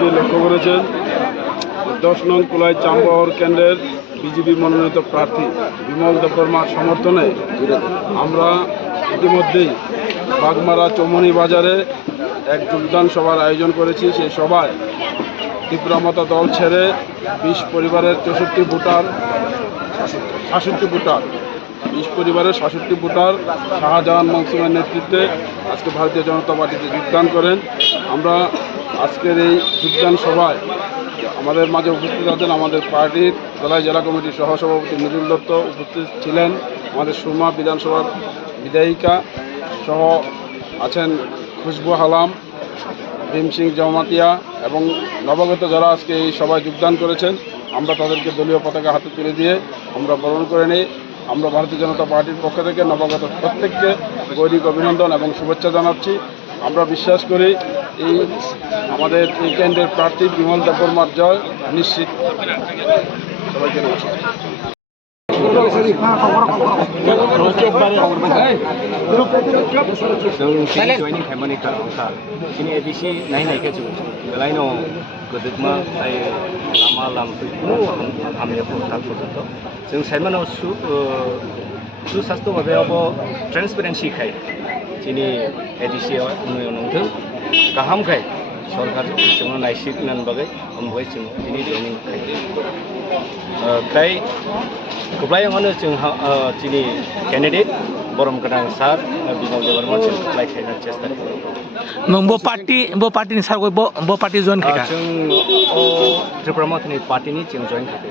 যে লক্ষ্য করেছেন 10 নং কুলাই চাম্পাওয়ার কেন্দ্রের বিজেপি মনোনীত প্রার্থী বিমল দেববর্মার সমর্থনে আমরা ইতিমধ্যেই বাগমারা চৌমনি বাজারে এক যোগদান সভার আয়োজন করেছি। সেই সভায় তীব্রমতা দল ছেড়ে 20 পরিবারের 64 ভোটার 20 পরিবারের 66 ভোটার শাহজাহান মৌসুমের নেতৃত্বে আজকে ভারতীয় জনতা পার্টিতে যোগদান করেন। আমরা আজকের এই যোগদান সভায় আমাদের মাঝে উপস্থিত আছেন আমাদের পার্টির জেলা কমিটির সহসভাপতি নুরুল দত্ত উপস্থিত ছিলেন, আমাদের সুরমা বিধানসভার বিধায়িকা সহ আছেন খুশবু আলম, ভীম সিং জমাতিয়া এবং নবাগত যারা আজকে এই সভায় যোগদান করেছেন। আমরা তাদেরকে দলীয় পতাকা হাতে তুলে দিয়ে আমরা বরণ করে নিই। আমরা ভারতীয় জনতা পার্টির পক্ষ থেকে নবাগত প্রত্যেককে গৈরিক অভিনন্দন এবং শুভেচ্ছা জানাচ্ছি। আমরা বিশ্বাস করি আমাদের এই কেন্দ্রের প্রার্থী বিমল দেববর্মার জয় নিশ্চিত। সবাইকে নমস্কার। joining family ka angka ini edisi naik ju laino godekma ai lama lam amya portal porjonto जों साइमानाव सुस्वास्थ्य माबायावबो ट्रेन्सपेरेन्सि खाय जोंनि एडिसियाव उन्नयन नंथों गाहामखाय सरकार जोङो नायसिगोन बागै ओमफ्राय जों दिनै जयनिं खाय फ्राय गोबाङानो जोंहा जोंनि केन्डिडेट बरम गोनां सार बिमल देबबर्मा जों एप्लाइ खालामनो चेष्टा खालामो। नों बो पार्टी नि सार बो पार्टी जॉइन खायखा जों त्रिपुरा माथनि पार्टीनि जों जयन खायखा।